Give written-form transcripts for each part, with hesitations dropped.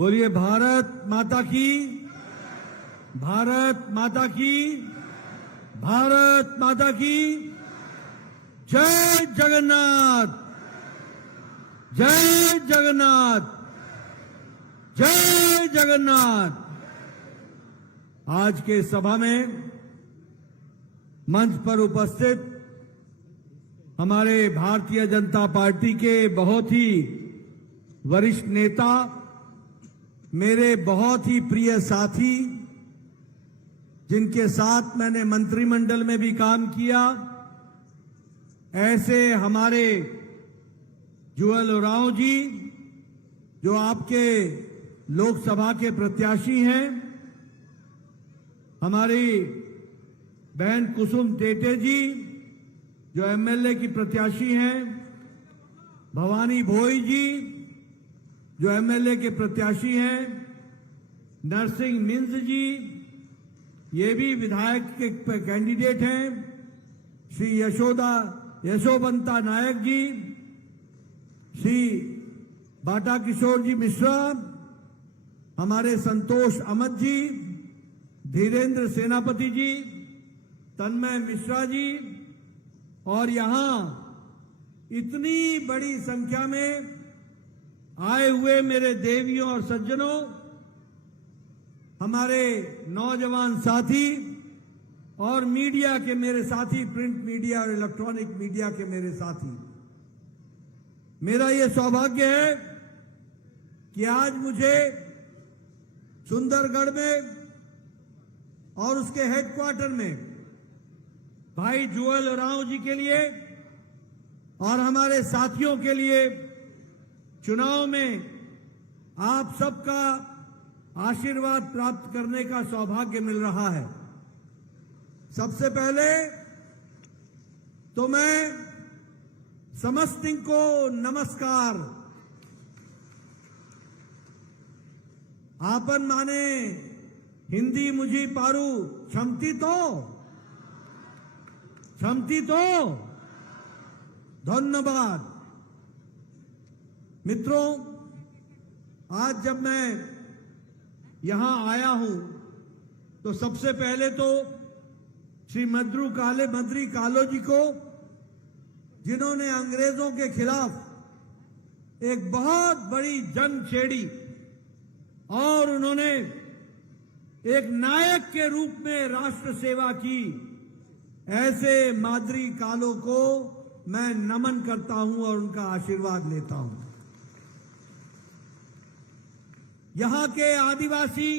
बोलिए भारत माता की, भारत माता की, भारत माता की जय जगन्नाथ, जय जगन्नाथ, जय जगन्नाथ। आज के सभा में मंच पर उपस्थित हमारे भारतीय जनता पार्टी के बहुत ही वरिष्ठ नेता, मेरे बहुत ही प्रिय साथी, जिनके साथ मैंने मंत्रिमंडल में भी काम किया, ऐसे हमारे जुएल ओरांव जी, जो आपके लोकसभा के प्रत्याशी हैं, हमारी बहन कुसुम टेटे जी, जो एमएलए की प्रत्याशी हैं, भवानी भोई जी, जो एमएलए के प्रत्याशी हैं, नरसिंह मिंज जी, ये भी विधायक के कैंडिडेट हैं, श्री यशोबंता नायक जी, श्री बाटा किशोर जी मिश्रा, हमारे संतोष अमत जी, धीरेन्द्र सेनापति जी, तन्मय मिश्रा जी, और यहां इतनी बड़ी संख्या में आए हुए मेरे देवियों और सज्जनों, हमारे नौजवान साथी और मीडिया के मेरे साथी, प्रिंट मीडिया और इलेक्ट्रॉनिक मीडिया के मेरे साथी, मेरा यह सौभाग्य है कि आज मुझे सुंदरगढ़ में और उसके हेडक्वार्टर में भाई जुएल ओरांव जी के लिए और हमारे साथियों के लिए चुनाव में आप सबका आशीर्वाद प्राप्त करने का सौभाग्य मिल रहा है। सबसे पहले तो मैं समस्तिं को नमस्कार। आपन माने हिंदी मुझी पारू क्षमती तो धन्यवाद। मित्रों, आज जब मैं यहां आया हूं तो सबसे पहले तो श्री मंत्री कालो जी को, जिन्होंने अंग्रेजों के खिलाफ एक बहुत बड़ी जंग छेड़ी और उन्होंने एक नायक के रूप में राष्ट्र सेवा की, ऐसे माद्री कालो को मैं नमन करता हूं और उनका आशीर्वाद लेता हूं। यहां के आदिवासी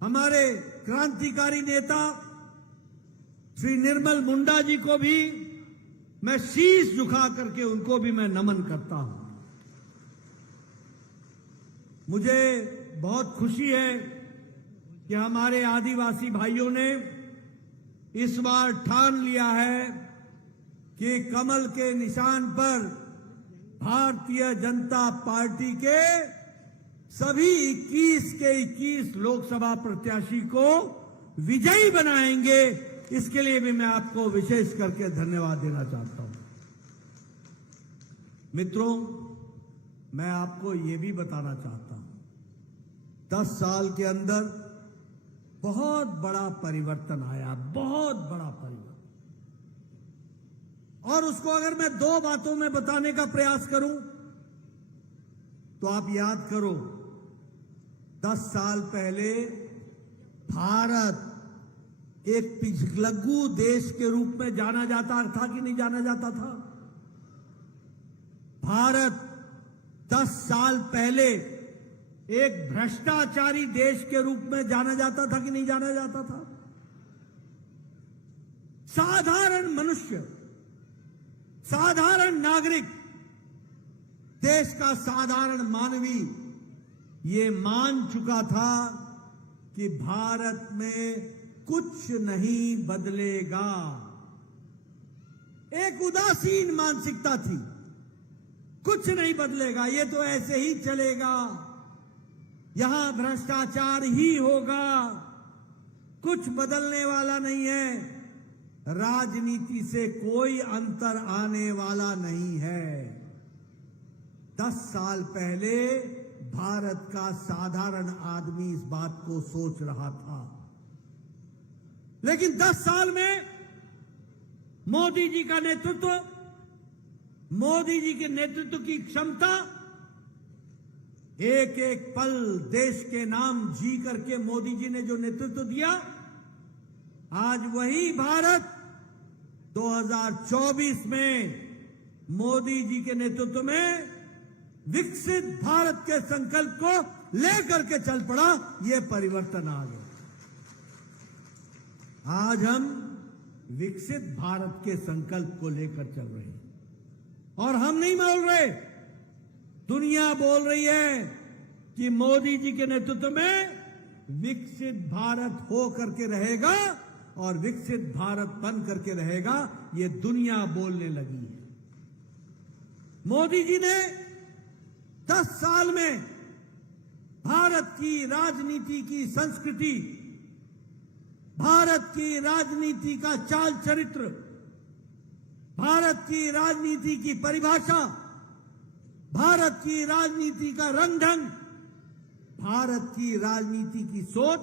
हमारे क्रांतिकारी नेता श्री निर्मल मुंडा जी को भी मैं शीश झुका करके उनको भी मैं नमन करता हूं। मुझे बहुत खुशी है कि हमारे आदिवासी भाइयों ने इस बार ठान लिया है कि कमल के निशान पर भारतीय जनता पार्टी के सभी 21 के 21 लोकसभा प्रत्याशी को विजयी बनाएंगे। इसके लिए भी मैं आपको विशेष करके धन्यवाद देना चाहता हूं। मित्रों, मैं आपको ये भी बताना चाहता हूं, 10 साल के अंदर बहुत बड़ा परिवर्तन आया, बहुत बड़ा परिवर्तन। और उसको अगर मैं 2 बातों में बताने का प्रयास करूं तो आप याद करो, 10 साल पहले भारत एक पिछलग्गू देश के रूप में जाना जाता था कि नहीं जाना जाता था? भारत 10 साल पहले एक भ्रष्टाचारी देश के रूप में जाना जाता था कि नहीं जाना जाता था? साधारण मनुष्य, साधारण नागरिक, देश का साधारण मानवी ये मान चुका था कि भारत में कुछ नहीं बदलेगा। एक उदासीन मानसिकता थी, कुछ नहीं बदलेगा, ये तो ऐसे ही चलेगा, यहां भ्रष्टाचार ही होगा, कुछ बदलने वाला नहीं है, राजनीति से कोई अंतर आने वाला नहीं है। 10 साल पहले भारत का साधारण आदमी इस बात को सोच रहा था। लेकिन 10 साल में मोदी जी का नेतृत्व, मोदी जी के नेतृत्व की क्षमता, एक एक पल देश के नाम जी करके मोदी जी ने जो नेतृत्व दिया, आज वही भारत 2024 में मोदी जी के नेतृत्व में विकसित भारत के संकल्प को लेकर के चल पड़ा। यह परिवर्तन आ गया। आज हम विकसित भारत के संकल्प को लेकर चल रहे हैं और हम नहीं बोल रहे, दुनिया बोल रही है कि मोदी जी के नेतृत्व में विकसित भारत हो करके रहेगा और विकसित भारत बन करके रहेगा। ये दुनिया बोलने लगी है। मोदी जी ने 10 साल में भारत की राजनीति की संस्कृति, भारत की राजनीति का चाल चरित्र, भारत की राजनीति की परिभाषा, भारत की राजनीति का रंग ढंग, भारत की राजनीति की सोच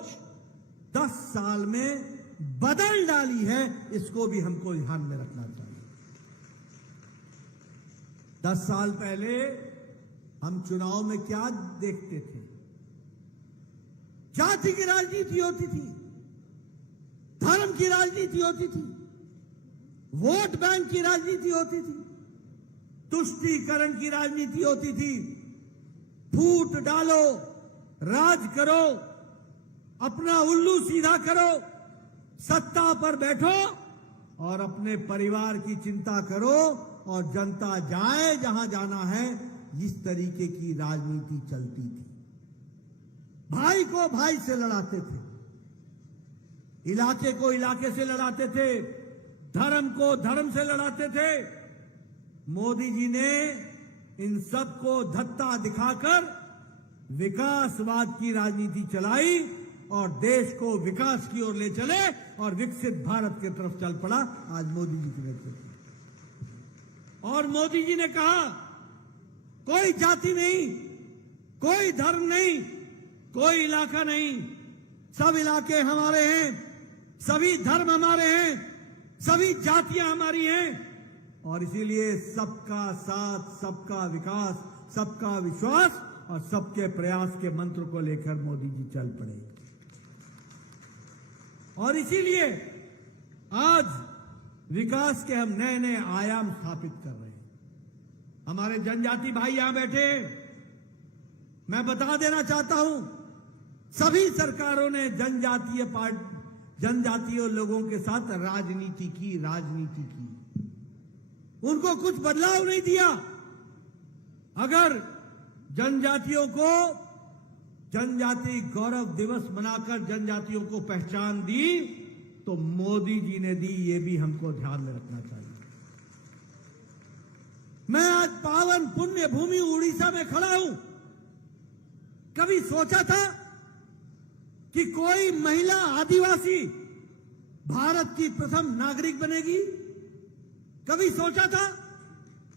10 साल में बदल डाली है। इसको भी हमको ध्यान में रखना चाहिए। 10 साल पहले हम चुनाव में क्या देखते थे? जाति की राजनीति होती थी, धर्म की राजनीति होती थी, वोट बैंक की राजनीति होती थी, तुष्टीकरण की राजनीति होती थी। फूट डालो, राज करो, अपना उल्लू सीधा करो, सत्ता पर बैठो और अपने परिवार की चिंता करो और जनता जाए जहां जाना है। इस तरीके की राजनीति चलती थी। भाई को भाई से लड़ाते थे, इलाके को इलाके से लड़ाते थे, धर्म को धर्म से लड़ाते थे। मोदी जी ने इन सबको धत्ता दिखाकर विकासवाद की राजनीति चलाई और देश को विकास की ओर ले चले और विकसित भारत की तरफ चल पड़ा। आज मोदी जी के नेतृत्व। और मोदी जी ने कहा, कोई जाति नहीं, कोई धर्म नहीं, कोई इलाका नहीं, सब इलाके हमारे हैं, सभी धर्म हमारे हैं, सभी जातियां हमारी हैं। और इसीलिए सबका साथ, सबका विकास, सबका विश्वास और सबके प्रयास के मंत्र को लेकर मोदी जी चल पड़े। और इसीलिए आज विकास के हम नए नए आयाम स्थापित कर रहे हैं। हमारे जनजाति भाई यहां बैठे, मैं बता देना चाहता हूं, सभी सरकारों ने जनजातीय लोगों के साथ राजनीति की, उनको कुछ बदलाव नहीं दिया। अगर जनजातियों को जनजाति गौरव दिवस मनाकर जनजातियों को पहचान दी तो मोदी जी ने दी, ये भी हमको ध्यान में रखना चाहिए। मैं आज पावन पुण्य भूमि उड़ीसा में खड़ा हूं। कभी सोचा था कि कोई महिला आदिवासी भारत की प्रथम नागरिक बनेगी? कभी सोचा था?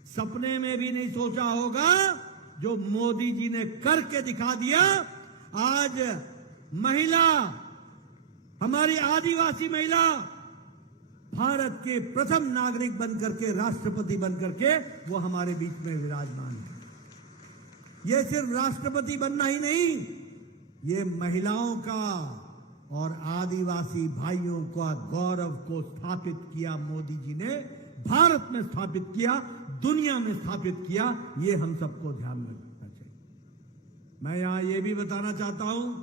सपने में भी नहीं सोचा होगा। जो मोदी जी ने करके दिखा दिया। आज महिला, हमारी आदिवासी महिला भारत के प्रथम नागरिक बनकर के, राष्ट्रपति बनकर के वो हमारे बीच में विराजमान है। ये सिर्फ राष्ट्रपति बनना ही नहीं, ये महिलाओं का और आदिवासी भाइयों का गौरव को स्थापित किया मोदी जी ने, भारत में स्थापित किया, दुनिया में स्थापित किया। ये हम सबको ध्यान में रखना चाहिए। मैं यहां ये भी बताना चाहता हूं,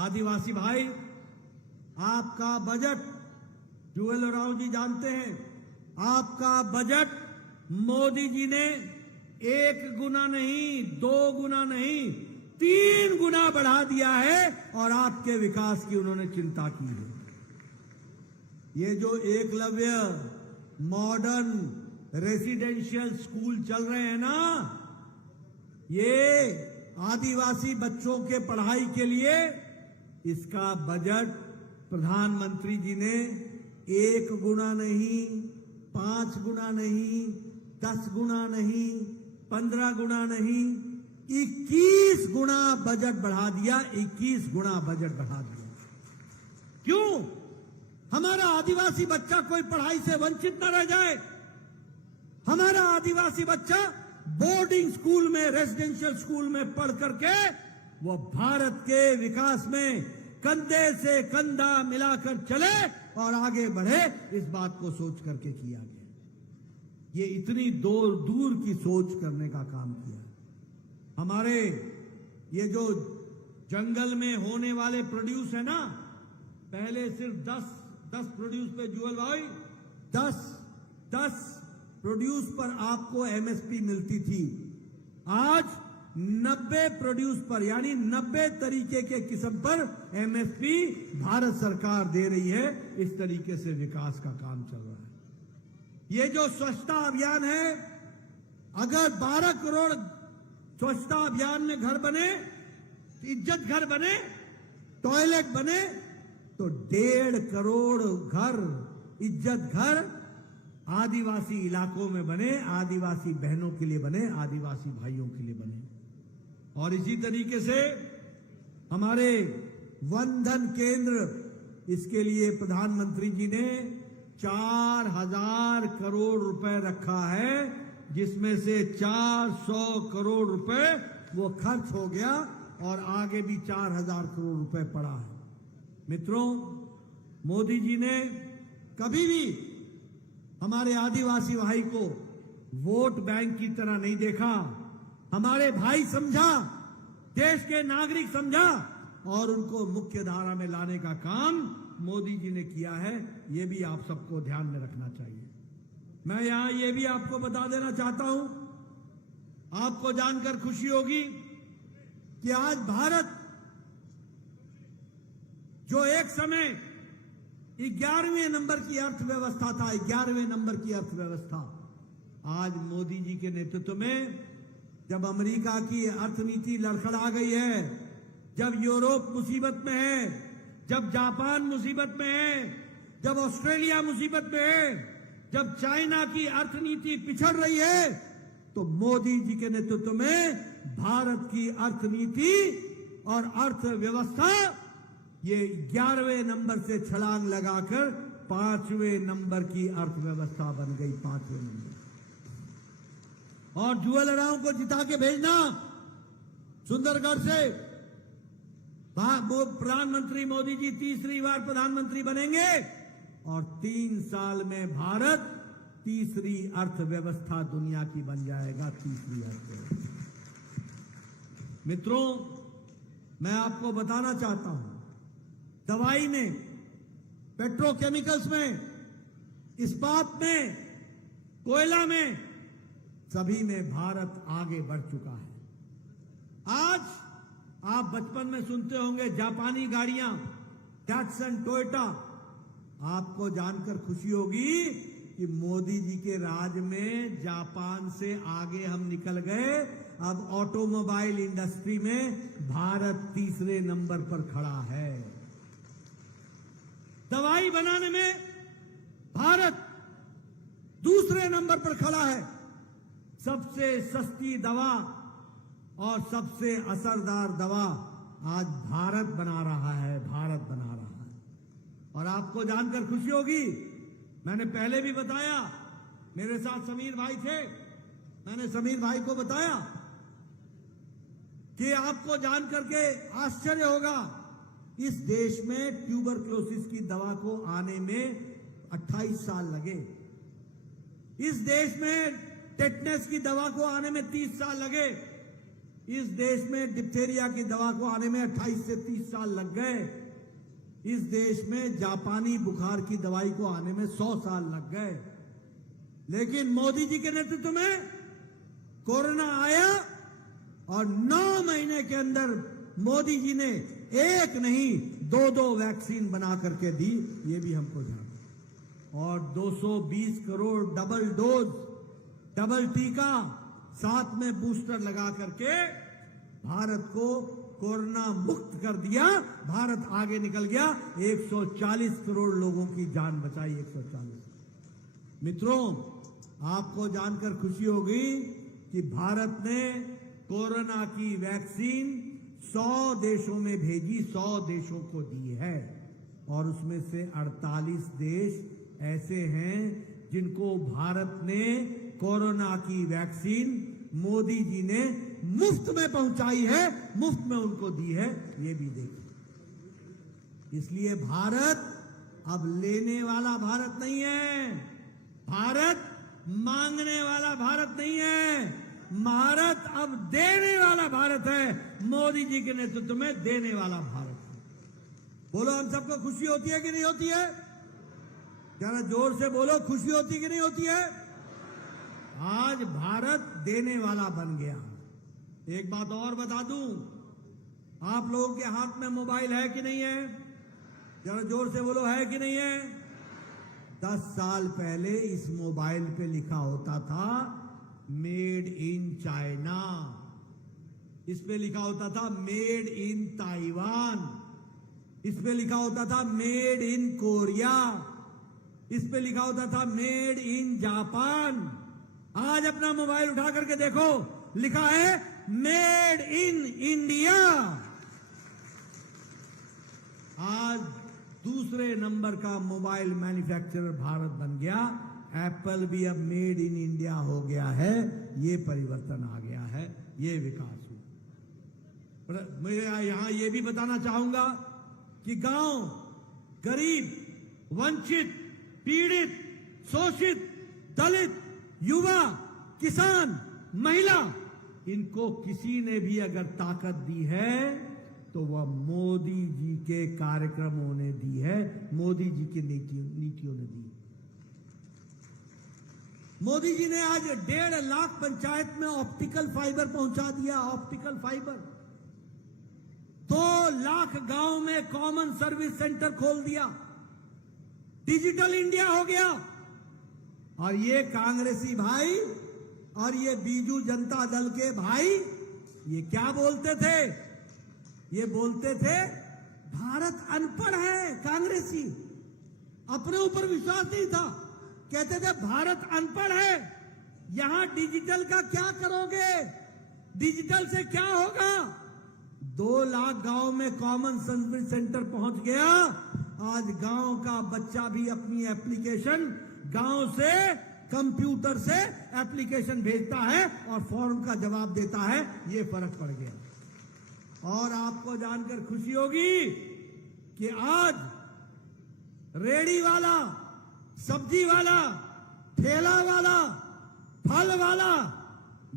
आदिवासी भाई, आपका बजट, जुएल राव जी जानते हैं, आपका बजट मोदी जी ने 1 गुना नहीं, 2 गुना नहीं, 3 गुना बढ़ा दिया है और आपके विकास की उन्होंने चिंता की है। ये जो एकलव्य मॉडर्न रेसिडेंशियल स्कूल चल रहे हैं ना, ये आदिवासी बच्चों के पढ़ाई के लिए, इसका बजट प्रधानमंत्री जी ने 1 गुना नहीं, 5 गुना नहीं, 10 गुना नहीं, 15 गुना नहीं, 21 गुना बजट बढ़ा दिया, 21 गुना बजट बढ़ा दिया। क्यों? हमारा आदिवासी बच्चा कोई पढ़ाई से वंचित न रह जाए। हमारा आदिवासी बच्चा बोर्डिंग स्कूल में, रेजिडेंशियल स्कूल में पढ़ करके वो भारत के विकास में कंधे से कंधा मिलाकर चले और आगे बढ़े, इस बात को सोच करके किया गया। ये इतनी दूर की सोच करने का काम किया। हमारे ये जो जंगल में होने वाले प्रोड्यूस है ना, पहले सिर्फ 10 प्रोड्यूस पे, जुअल भाई, 10 प्रोड्यूस पर आपको एमएसपी मिलती थी। आज 90 प्रोड्यूस पर, यानी 90 तरीके के किस्म पर एमएसपी भारत सरकार दे रही है। इस तरीके से विकास का काम चल रहा है। ये जो स्वच्छता अभियान है, अगर 12 करोड़ स्वच्छता अभियान में घर बने, इज्जत घर बने, टॉयलेट बने, तो 1.5 करोड़ घर, इज्जत घर आदिवासी इलाकों में बने, आदिवासी बहनों के लिए बने, आदिवासी भाइयों के लिए बने। और इसी तरीके से हमारे वनधन केंद्र, इसके लिए प्रधानमंत्री जी ने 4000 करोड़ रुपए रखा है, जिसमें से 400 करोड़ रुपए वो खर्च हो गया और आगे भी 4000 करोड़ रुपए पड़ा है। मित्रों, मोदी जी ने कभी भी हमारे आदिवासी भाई को वोट बैंक की तरह नहीं देखा। हमारे भाई समझा, देश के नागरिक समझा और उनको मुख्य धारा में लाने का काम मोदी जी ने किया है। ये भी आप सबको ध्यान में रखना चाहिए। मैं यहां ये भी आपको बता देना चाहता हूं, आपको जानकर खुशी होगी कि आज भारत, जो एक समय 11वें नंबर की अर्थव्यवस्था था, 11वें नंबर की अर्थव्यवस्था, आज मोदी जी के नेतृत्व में, जब अमेरिका की अर्थनीति लड़खड़ा गई है, जब यूरोप मुसीबत में है, जब जापान मुसीबत में है, जब ऑस्ट्रेलिया मुसीबत में है, जब चाइना की अर्थनीति पिछड़ रही है, तो मोदी जी के नेतृत्व में भारत की अर्थनीति और अर्थव्यवस्था ये 11वें नंबर से छलांग लगाकर 5वें नंबर की अर्थव्यवस्था बन गई, 5वें नंबर। और जुएलराव को जिता के भेजना सुंदरगढ़ से, प्रधानमंत्री मोदी जी तीसरी बार प्रधानमंत्री बनेंगे और 3 साल में भारत तीसरी अर्थव्यवस्था दुनिया की बन जाएगा, तीसरी अर्थव्यवस्था। मित्रों, मैं आपको बताना चाहता हूं, दवाई में, पेट्रोकेमिकल्स में, इस्पात में, कोयला में, सभी में भारत आगे बढ़ चुका है। आज आप बचपन में सुनते होंगे जापानी गाड़ियां, डैटसन, टोयोटा। आपको जानकर खुशी होगी कि मोदी जी के राज में जापान से आगे हम निकल गए। अब ऑटोमोबाइल इंडस्ट्री में भारत तीसरे नंबर पर खड़ा है। दवाई बनाने में भारत दूसरे नंबर पर खड़ा है। सबसे सस्ती दवा और सबसे असरदार दवा आज भारत बना रहा है, भारत बना रहा है। और आपको जानकर खुशी होगी, मैंने पहले भी बताया, मेरे साथ समीर भाई थे, मैंने समीर भाई को बताया कि आपको जानकर के आश्चर्य होगा, इस देश में ट्यूबरक्लोसिस की दवा को आने में 28 साल लगे। इस देश में टेटनस की दवा को आने में 30 साल लगे। इस देश में डिप्थेरिया की दवा को आने में 28 से 30 साल लग गए। इस देश में जापानी बुखार की दवाई को आने में 100 साल लग गए। लेकिन मोदी जी के नेतृत्व में कोरोना आया और 9 महीने के अंदर मोदी जी ने एक नहीं 2 वैक्सीन बना करके दी। ये भी हमको जाना। और 220 करोड़ डबल डोज, डबल टीका, साथ में बूस्टर लगा करके भारत को कोरोना मुक्त कर दिया। भारत आगे निकल गया, 140 करोड़ लोगों की जान बचाई, 140। मित्रों, आपको जानकर खुशी होगी कि भारत ने कोरोना की वैक्सीन 100 देशों में भेजी, 100 देशों को दी है, और उसमें से 48 देश ऐसे हैं जिनको भारत ने कोरोना की वैक्सीन मोदी जी ने मुफ्त में पहुंचाई है, मुफ्त में उनको दी है, ये भी देखिए। इसलिए भारत अब लेने वाला भारत नहीं है, भारत मांगने वाला भारत नहीं है, भारत अब देने वाला भारत है। मोदी जी के नेतृत्व में देने वाला भारत है। बोलो, हम सबको खुशी होती है कि नहीं होती है? जरा जोर से बोलो, खुशी होती है कि नहीं होती है? आज भारत देने वाला बन गया। एक बात और बता दूं, आप लोगों के हाथ में मोबाइल है कि नहीं है? जरा जोर से बोलो, है कि नहीं है? 10 साल पहले इस मोबाइल पे लिखा होता था मेड इन चाइना, इस पे लिखा होता था मेड इन ताइवान, इस पे लिखा होता था मेड इन कोरिया, इस पे लिखा होता था मेड इन जापान। आज अपना मोबाइल उठा करके देखो, लिखा है मेड इन इंडिया। आज दूसरे नंबर का मोबाइल मैन्युफैक्चरर भारत बन गया। एप्पल भी अब मेड इन इंडिया हो गया है। ये परिवर्तन आ गया है, ये विकास हुआ। मैं यहां ये भी बताना चाहूंगा कि गांव, गरीब, वंचित, पीड़ित, शोषित, दलित, युवा, किसान, महिला, इनको किसी ने भी अगर ताकत दी है तो वह मोदी जी के कार्यक्रमों ने दी है, मोदी जी की नीतियों ने दी। मोदी जी ने आज 1.5 लाख पंचायत में ऑप्टिकल फाइबर पहुंचा दिया, ऑप्टिकल फाइबर। 2 लाख गांव में कॉमन सर्विस सेंटर खोल दिया, डिजिटल इंडिया हो गया। और ये कांग्रेसी भाई और ये बीजू जनता दल के भाई ये क्या बोलते थे? ये बोलते थे भारत अनपढ़ है। कांग्रेसी अपने ऊपर विश्वास नहीं था, कहते थे भारत अनपढ़ है, यहां डिजिटल का क्या करोगे, डिजिटल से क्या होगा। 2 लाख गांव में कॉमन सर्विस सेंटर पहुंच गया। आज गांव का बच्चा भी अपनी एप्लीकेशन गांव से कंप्यूटर से एप्लीकेशन भेजता है और फौरन का जवाब देता है। ये फर्क पड़ गया। और आपको जानकर खुशी होगी कि आज रेड़ी वाला, सब्जी वाला, ठेला वाला, फल वाला,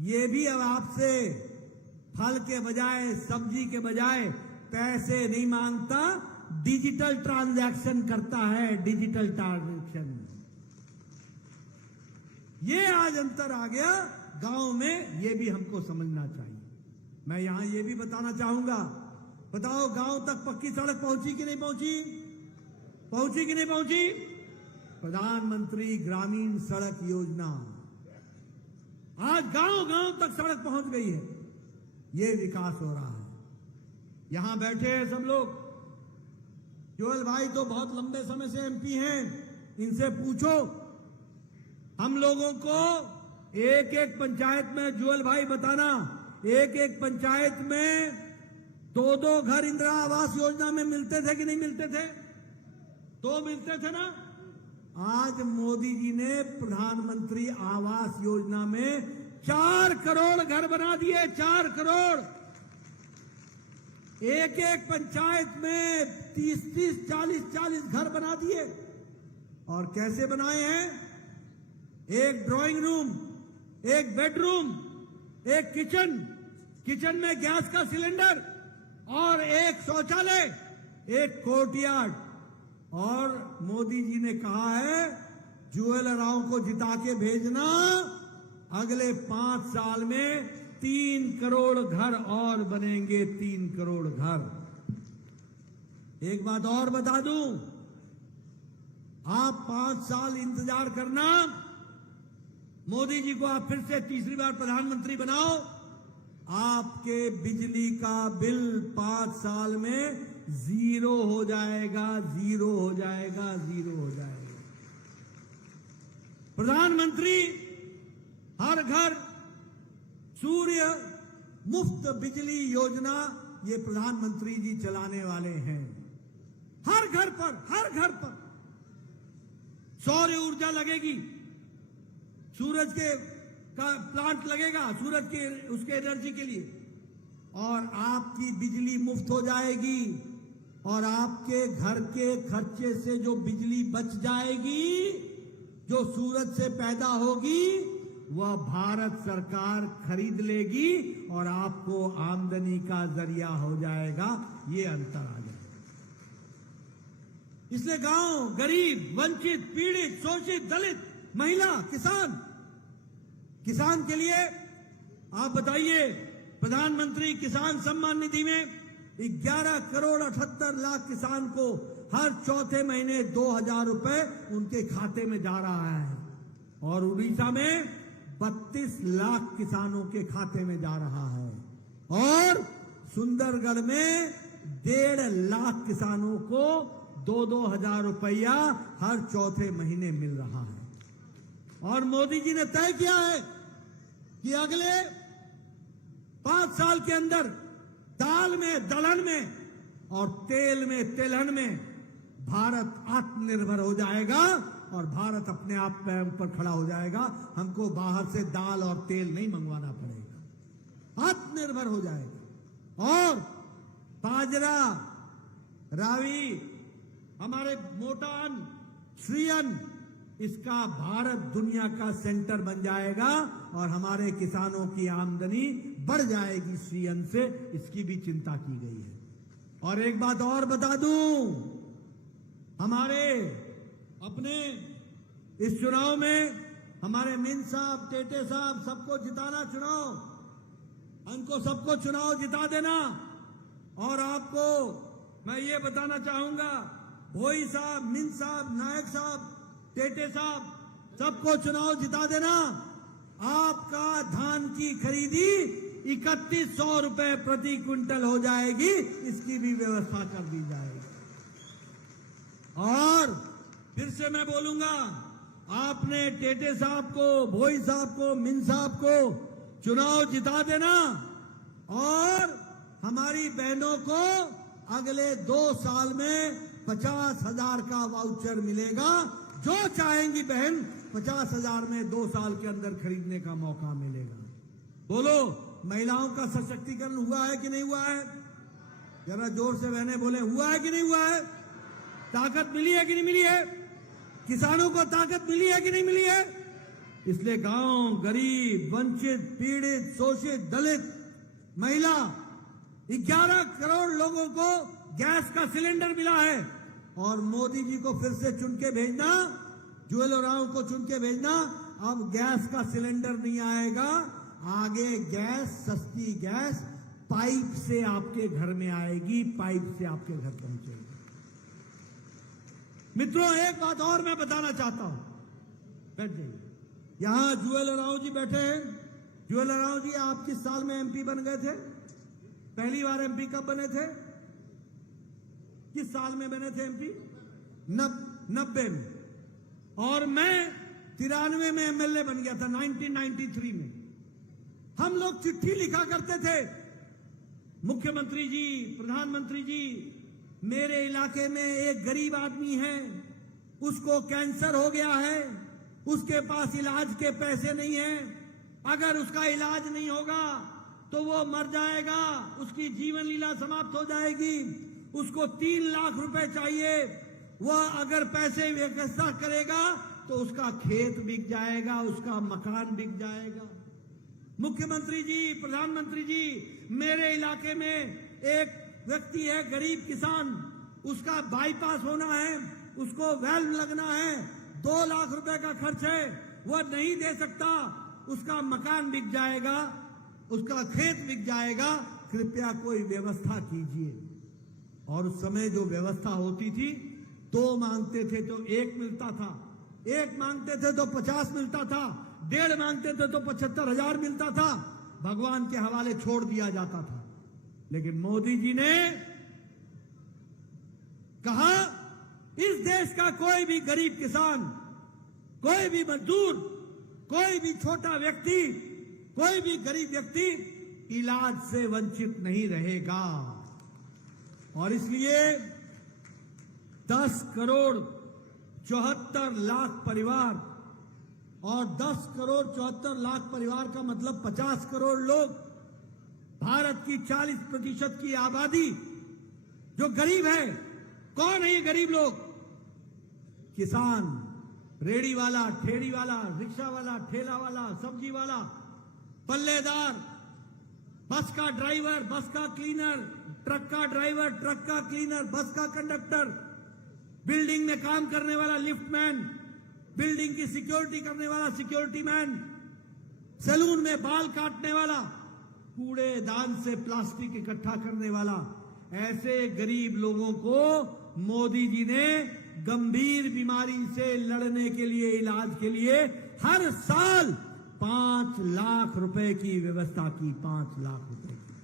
ये भी अब आपसे फल के बजाय, सब्जी के बजाय पैसे नहीं मांगता, डिजिटल ट्रांजैक्शन करता है, डिजिटल ट्रांजैक्शन। ये आज अंतर आ गया गांव में, ये भी हमको समझना चाहिए। मैं यहां ये भी बताना चाहूंगा, बताओ गांव तक पक्की सड़क पहुंची कि नहीं पहुंची? पहुंची कि नहीं पहुंची? प्रधानमंत्री ग्रामीण सड़क योजना, आज गांव गांव तक सड़क पहुंच गई है। ये विकास हो रहा है। यहां बैठे हैं सब लोग, जोएल भाई तो बहुत लंबे समय से एमपी हैं, इनसे पूछो, हम लोगों को एक एक पंचायत में, जोएल भाई बताना, एक एक पंचायत में 2-2 घर इंदिरा आवास योजना में मिलते थे कि नहीं मिलते थे? तो मिलते थे ना। आज मोदी जी ने प्रधानमंत्री आवास योजना में 4 करोड़ घर बना दिए, 4 करोड़। एक एक पंचायत में 30-30, 40-40 घर बना दिए। और कैसे बनाए हैं? एक ड्राइंग रूम, एक बेडरूम, एक किचन, किचन में गैस का सिलेंडर, और एक शौचालय, एक कोर्टयार्ड। और मोदी जी ने कहा है जोएल राव को जिता के भेजना, अगले 5 साल में 3 करोड़ घर और बनेंगे, 3 करोड़ घर। एक बात और बता दूं, आप 5 साल इंतजार करना, मोदी जी को आप फिर से तीसरी बार प्रधानमंत्री बनाओ, आपके बिजली का बिल 5 साल में 0 हो जाएगा, 0 हो जाएगा, 0 हो जाएगा। प्रधानमंत्री हर घर सूर्य मुफ्त बिजली योजना ये प्रधानमंत्री जी चलाने वाले हैं। हर घर पर सौर ऊर्जा लगेगी, सूरज के का प्लांट लगेगा, सूरज के उसके एनर्जी के लिए, और आपकी बिजली मुफ्त हो जाएगी। और आपके घर के खर्चे से जो बिजली बच जाएगी, जो सूरज से पैदा होगी, वह भारत सरकार खरीद लेगी और आपको आमदनी का जरिया हो जाएगा। ये अंतर आ जाएगा। इसलिए गांव, गरीब, वंचित, पीड़ित, शोषित, दलित, महिला, किसान के लिए आप बताइए, प्रधानमंत्री किसान सम्मान निधि में 11 करोड़ 78 लाख किसान को हर चौथे महीने 2000 रुपए उनके खाते में जा रहा है। और उड़ीसा में 32 लाख किसानों के खाते में जा रहा है। और सुंदरगढ़ में 1.5 लाख किसानों को 2-2 हजार रुपया हर चौथे महीने मिल रहा है। और मोदी जी ने तय किया है कि अगले 5 साल के अंदर दाल में, दलहन में और तेल में, तिलहन में भारत आत्मनिर्भर हो जाएगा और भारत अपने आप पैरों पर खड़ा हो जाएगा। हमको बाहर से दाल और तेल नहीं मंगवाना पड़ेगा, आत्मनिर्भर हो जाएगा। और बाजरा, रावी, हमारे मोटा अन्न, श्री अन्न, इसका भारत दुनिया का सेंटर बन जाएगा और हमारे किसानों की आमदनी बढ़ जाएगी श्री अन्न से। इसकी भी चिंता की गई है। और एक बात और बता दूं, हमारे अपने इस चुनाव में हमारे मिन साहब, टेटे साहब, सबको जिताना चुनाव, हमको सबको चुनाव जिता देना। और आपको मैं ये बताना चाहूंगा, भोई साहब, मिन साहब, नायक साहब, टेटे साहब, सबको चुनाव जिता देना। आपका धान की खरीदी 3100 रुपए प्रति क्विंटल हो जाएगी, इसकी भी व्यवस्था कर दी जाएगी। और फिर से मैं बोलूंगा, आपने टेटे साहब को, भोई साहब को, मिन साहब को चुनाव जिता देना और हमारी बहनों को अगले 2 साल में 50,000 का वाउचर मिलेगा। जो चाहेंगी बहन 50,000 में 2 साल के अंदर खरीदने का मौका मिलेगा। बोलो, महिलाओं का सशक्तिकरण हुआ है कि नहीं हुआ है? जरा जोर से बहने बोले, हुआ है कि नहीं हुआ है? ताकत मिली है कि नहीं मिली है? किसानों को ताकत मिली है कि नहीं मिली है? इसलिए गांव, गरीब, वंचित, पीड़ित, शोषित, दलित, महिला, 11 करोड़ लोगों को गैस का सिलेंडर मिला है। और मोदी जी को फिर से चुन के भेजना, जुएल ओरांव को चुन के भेजना। अब गैस का सिलेंडर नहीं आएगा, आगे गैस, सस्ती गैस पाइप से आपके घर में आएगी, पाइप से आपके घर पहुंचेगी। मित्रों, एक बात और मैं बताना चाहता हूं, बैठ जाइए। यहां जुएल ओरांव जी बैठे हैं। जुएल ओरांव जी, आप किस साल में एमपी बन गए थे? पहली बार एमपी कब बने थे? किस साल में बने थे एमपी? 90 में। और मैं 93 में एमएलए बन गया था, 1993 में। हम लोग चिट्ठी लिखा करते थे, मुख्यमंत्री जी, प्रधानमंत्री जी, मेरे इलाके में एक गरीब आदमी है, उसको कैंसर हो गया है, उसके पास इलाज के पैसे नहीं है, अगर उसका इलाज नहीं होगा तो वो मर जाएगा, उसकी जीवन लीला समाप्त हो जाएगी, उसको 3 लाख रुपए चाहिए। वह अगर पैसे इकट्ठा करेगा तो उसका खेत बिक जाएगा, उसका मकान बिक जाएगा। मुख्यमंत्री जी, प्रधानमंत्री जी, मेरे इलाके में एक व्यक्ति है, गरीब किसान, उसका बाईपास होना है, उसको वेल्व लगना है, 2 लाख रुपए का खर्च है, वह नहीं दे सकता, उसका मकान बिक जाएगा, उसका खेत बिक जाएगा, कृपया कोई व्यवस्था कीजिए। और उस समय जो व्यवस्था होती थी, 2 मांगते थे तो 1 मिलता था, 1 मांगते थे तो 50 मिलता था, 1.5 मांगते थे तो 75,000 मिलता था, भगवान के हवाले छोड़ दिया जाता था। लेकिन मोदी जी ने कहा, इस देश का कोई भी गरीब किसान, कोई भी मजदूर, कोई भी छोटा व्यक्ति, कोई भी गरीब व्यक्ति इलाज से वंचित नहीं रहेगा। और इसलिए 10 करोड़ 74 लाख परिवार, और 10 करोड़ 74 लाख परिवार का मतलब 50 करोड़ लोग, भारत की 40% की आबादी जो गरीब है। कौन है ये गरीब लोग? किसान, रेड़ी वाला, ठेड़ी वाला, रिक्शा वाला, ठेला वाला, सब्जी वाला, पल्लेदार, बस का ड्राइवर, बस का क्लीनर, ट्रक का ड्राइवर, ट्रक का क्लीनर, बस का कंडक्टर, बिल्डिंग में काम करने वाला लिफ्टमैन, बिल्डिंग की सिक्योरिटी करने वाला सिक्योरिटी मैन, सैलून में बाल काटने वाला, कूड़ेदान से प्लास्टिक इकट्ठा करने वाला, ऐसे गरीब लोगों को मोदी जी ने गंभीर बीमारी से लड़ने के लिए, इलाज के लिए हर साल 5 लाख रुपए की व्यवस्था की। 5 लाख रुपए की।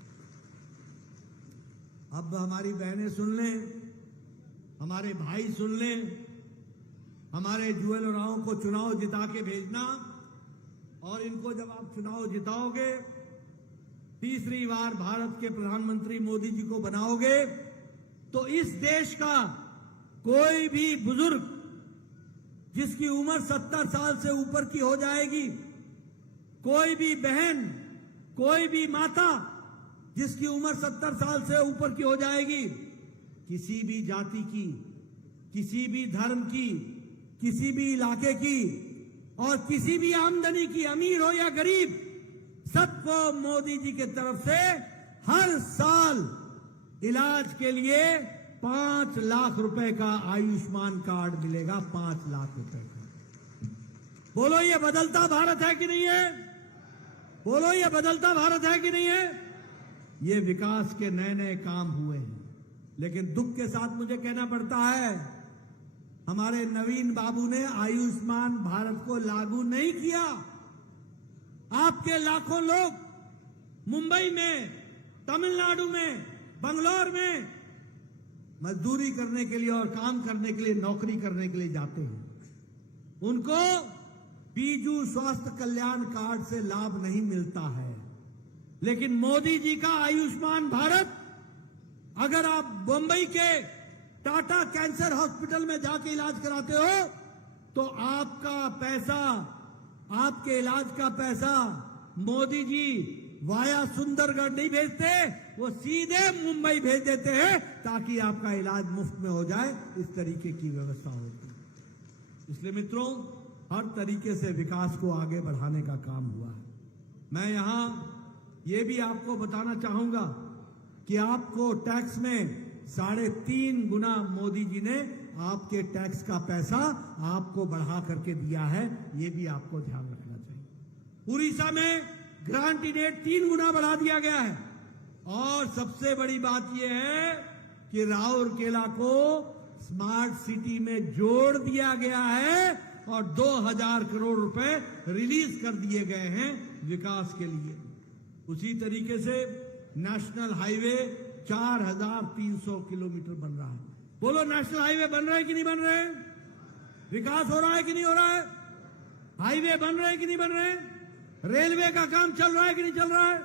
अब हमारी बहनें सुन लें, हमारे भाई सुन लें, हमारे जुएलराओं को चुनाव जिता के भेजना, और इनको जब आप चुनाव जिताओगे, तीसरी बार भारत के प्रधानमंत्री मोदी जी को बनाओगे, तो इस देश का कोई भी बुजुर्ग जिसकी उम्र 70 साल से ऊपर की हो जाएगी, कोई भी बहन, कोई भी माता जिसकी उम्र 70 साल से ऊपर की हो जाएगी, किसी भी जाति की, किसी भी धर्म की, किसी भी इलाके की और किसी भी आमदनी की, अमीर हो या गरीब, सबको मोदी जी के तरफ से हर साल इलाज के लिए 5 लाख रुपए का आयुष्मान कार्ड मिलेगा। 5 लाख रुपए का। बोलो ये बदलता भारत है कि नहीं है? बोलो ये बदलता भारत है कि नहीं है? ये विकास के नए नए काम हुए हैं। लेकिन दुख के साथ मुझे कहना पड़ता है, हमारे नवीन बाबू ने आयुष्मान भारत को लागू नहीं किया। आपके लाखों लोग मुंबई में, तमिलनाडु में, बंगलौर में मजदूरी करने के लिए और काम करने के लिए, नौकरी करने के लिए जाते हैं। उनको बीजू स्वास्थ्य कल्याण कार्ड से लाभ नहीं मिलता है। लेकिन मोदी जी का आयुष्मान भारत, अगर आप मुंबई के टाटा कैंसर हॉस्पिटल में जाके इलाज कराते हो, तो आपका पैसा, आपके इलाज का पैसा मोदी जी वाया सुंदरगढ़ नहीं भेजते, वो सीधे मुंबई भेज देते हैं ताकि आपका इलाज मुफ्त में हो जाए। इस तरीके की व्यवस्था होती है। इसलिए मित्रों, हर तरीके से विकास को आगे बढ़ाने का काम हुआ है। मैं यहां ये भी आपको बताना चाहूंगा कि आपको टैक्स में 3.5 गुना मोदी जी ने आपके टैक्स का पैसा आपको बढ़ा करके दिया है। ये भी आपको ध्यान रखना चाहिए। उड़ीसा में ग्रांट इन एड 3 गुना बढ़ा दिया गया है। और सबसे बड़ी बात यह है कि राउरकेला को स्मार्ट सिटी में जोड़ दिया गया है और 2000 करोड़ रुपए रिलीज कर दिए गए हैं विकास के लिए। उसी तरीके से नेशनल हाईवे 4300 किलोमीटर बन रहा है। बोलो, नेशनल हाईवे बन रहे हैं कि नहीं बन रहे हैं? विकास हो रहा है कि नहीं हो रहा है? हाईवे बन रहे हैं कि नहीं बन रहे हैं? रेलवे का काम चल रहा है कि नहीं चल रहा है?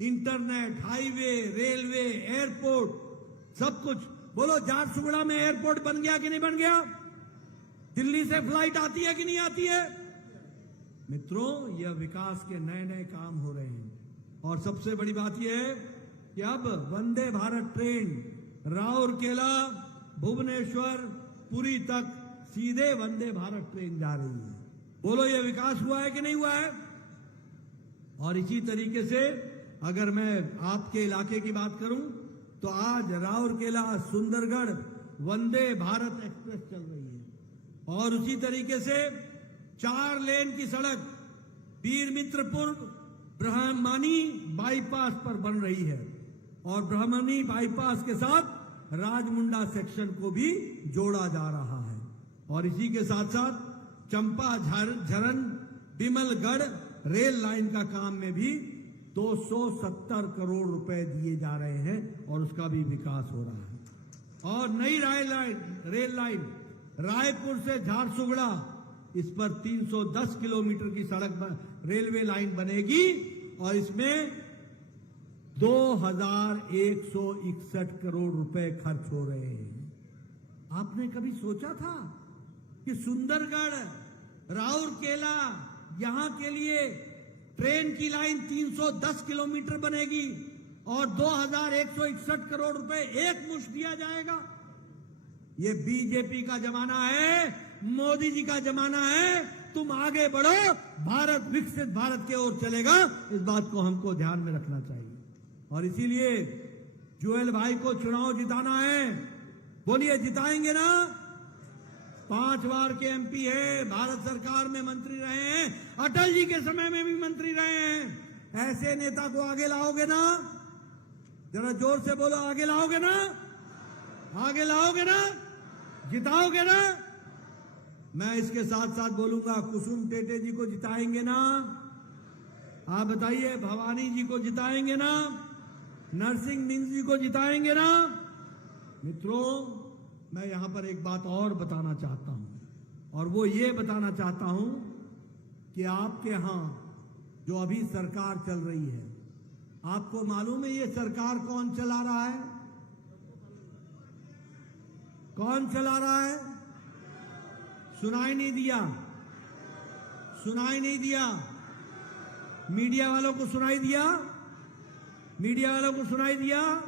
इंटरनेट, हाईवे, रेलवे, एयरपोर्ट, सब कुछ। बोलो, झारसुगुड़ा में एयरपोर्ट बन गया कि नहीं बन गया? दिल्ली से फ्लाइट आती है कि नहीं आती है? मित्रों, यह विकास के नए नए काम हो रहे हैं। और सबसे बड़ी बात यह है कि अब वंदे भारत ट्रेन राउरकेला, भुवनेश्वर, पुरी तक सीधे वंदे भारत ट्रेन जा रही है। बोलो, यह विकास हुआ है कि नहीं हुआ है? और इसी तरीके से अगर मैं आपके इलाके की बात करूं, तो आज राउरकेला सुंदरगढ़ वंदे भारत एक्सप्रेस चल रही है। और उसी तरीके से 4 लेन की सड़क वीरमित्रपुर ब्रह्मणी बाईपास पर बन रही है। और ब्रह्मणी बाईपास के साथ राजमुंडा सेक्शन को भी जोड़ा जा रहा है। और इसी के साथ साथ चंपा झरन बिमलगढ़ रेल लाइन का काम में भी 270 करोड़ रुपए दिए जा रहे हैं और उसका भी विकास हो रहा है। और नई रेल लाइन रायपुर से झारसुगड़ा, इस पर 310 किलोमीटर की सड़क रेलवे लाइन बनेगी और इसमें 2161 करोड़ रुपए खर्च हो रहे हैं। आपने कभी सोचा था कि सुंदरगढ़, राउरकेला, यहां के लिए ट्रेन की लाइन 310 किलोमीटर बनेगी और 2161 करोड़ रुपए एक मुश्त दिया जाएगा? ये बीजेपी का जमाना है, मोदी जी का जमाना है। तुम आगे बढ़ो, भारत विकसित भारत की ओर चलेगा। इस बात को हमको ध्यान में रखना चाहिए और इसीलिए जुएल भाई को चुनाव जिताना है। बोलिए, जिताएंगे ना? 5 बार के एमपी है, भारत सरकार में मंत्री रहे हैं, अटल जी के समय में भी मंत्री रहे हैं। ऐसे नेता को आगे लाओगे ना? जरा जोर से बोलो, आगे लाओगे ना? आगे लाओगे ना? जिताओगे ना? मैं इसके साथ साथ बोलूंगा, कुसुम टेटे जी को जिताएंगे ना? आप बताइए, भवानी जी को जिताएंगे ना? नरसिंह मिंज जी को जिताएंगे ना? मित्रों, मैं यहां पर एक बात और बताना चाहता हूं और वो ये बताना चाहता हूं कि आपके यहां जो अभी सरकार चल रही है, आपको मालूम है ये सरकार कौन चला रहा है? कौन चला रहा है? सुनाई नहीं दिया? सुनाई नहीं दिया? मीडिया वालों को सुनाई दिया? मीडिया वालों को सुनाई दिया?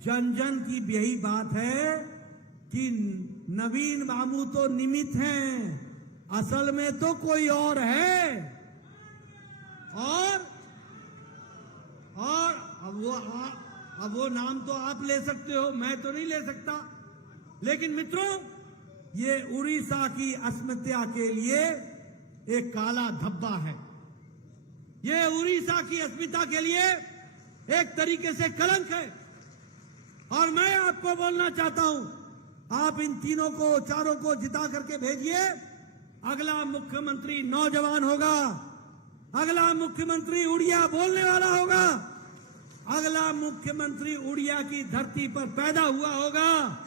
जन जन की यही बात है कि नवीन बाबू तो निमित्त हैं, असल में तो कोई और है। और अब वो नाम तो आप ले सकते हो, मैं तो नहीं ले सकता। लेकिन मित्रों, ये उड़ीसा की अस्मिता के लिए एक काला धब्बा है। ये उड़ीसा की अस्मिता के लिए एक तरीके से कलंक है। और मैं आपको बोलना चाहता हूं, आप इन तीनों को, चारों को जिता करके भेजिए। अगला मुख्यमंत्री नौजवान होगा, अगला मुख्यमंत्री उड़िया बोलने वाला होगा, अगला मुख्यमंत्री उड़िया की धरती पर पैदा हुआ होगा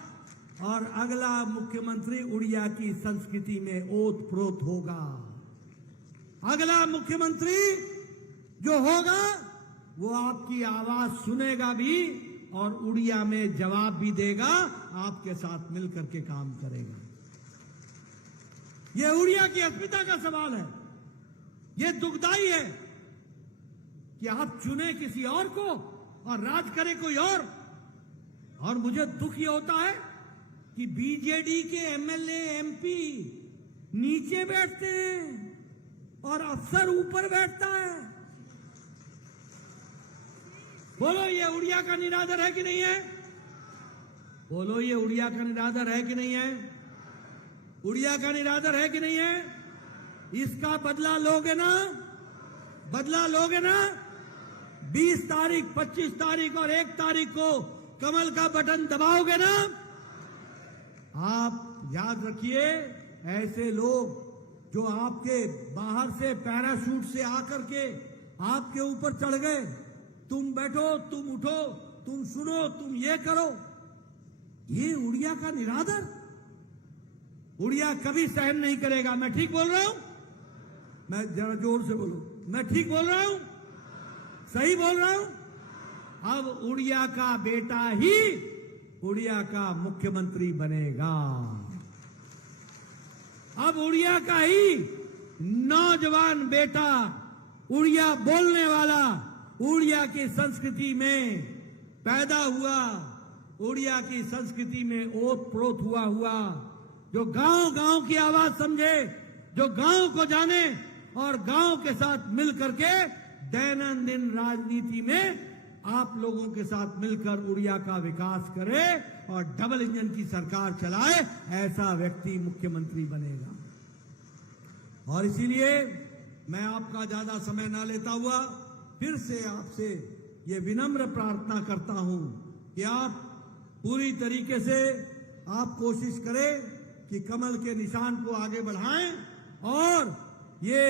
और अगला मुख्यमंत्री उड़िया की संस्कृति में ओत प्रोत होगा। अगला मुख्यमंत्री जो होगा वो आपकी आवाज सुनेगा भी और उड़िया में जवाब भी देगा, आपके साथ मिलकर के काम करेगा। यह उड़िया की अस्मिता का सवाल है। यह दुखदाई है कि आप चुने किसी और को और राज करे कोई और मुझे दुख ये होता है कि बीजेडी के एमएलए, एमपी नीचे बैठते हैं और अफसर ऊपर बैठता है। बोलो, ये उड़िया का निरादर है कि नहीं है? बोलो, ये उड़िया का निरादर है कि नहीं है? उड़िया का निरादर है कि नहीं है? इसका बदला लोगे ना? बदला लोगे ना? 20 तारीख, 25 तारीख और 1 तारीख को कमल का बटन दबाओगे ना? आप याद रखिए, ऐसे लोग जो आपके बाहर से पैराशूट से आकर के आपके ऊपर चढ़ गए, तुम बैठो, तुम उठो, तुम सुनो, तुम ये करो, ये उड़िया का निरादर उड़िया कभी सहन नहीं करेगा। मैं ठीक बोल रहा हूं? मैं जरा जोर से बोलो, मैं ठीक बोल रहा हूं? सही बोल रहा हूं? अब उड़िया का बेटा ही उड़िया का मुख्यमंत्री बनेगा। अब उड़िया का ही नौजवान बेटा, उड़िया बोलने वाला, उड़िया की संस्कृति में पैदा हुआ, उड़िया की संस्कृति में ओत प्रोत हुआ, जो गांव गांव की आवाज समझे, जो गांव को जाने और गांव के साथ मिलकर के दैनंदिन राजनीति में आप लोगों के साथ मिलकर उड़िया का विकास करे और डबल इंजन की सरकार चलाए, ऐसा व्यक्ति मुख्यमंत्री बनेगा। और इसीलिए मैं आपका ज्यादा समय ना लेता हुआ फिर से आपसे ये विनम्र प्रार्थना करता हूं कि आप पूरी तरीके से आप कोशिश करें कि कमल के निशान को आगे बढ़ाएं और ये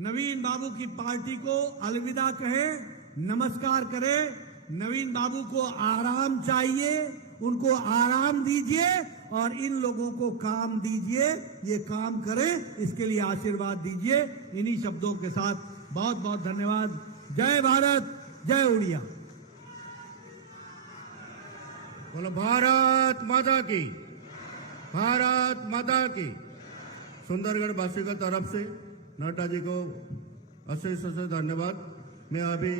नवीन बाबू की पार्टी को अलविदा कहें, नमस्कार करें। नवीन बाबू को आराम चाहिए, उनको आराम दीजिए और इन लोगों को काम दीजिए, ये काम करें, इसके लिए आशीर्वाद दीजिए। इन्हीं शब्दों के साथ बहुत बहुत धन्यवाद। जय भारत, जय उड़िया। बोलो भारत माता की, भारत माता की। सुंदरगढ़ वासी की तरफ से नड्डा जी को अशेष धन्यवाद। मैं अभी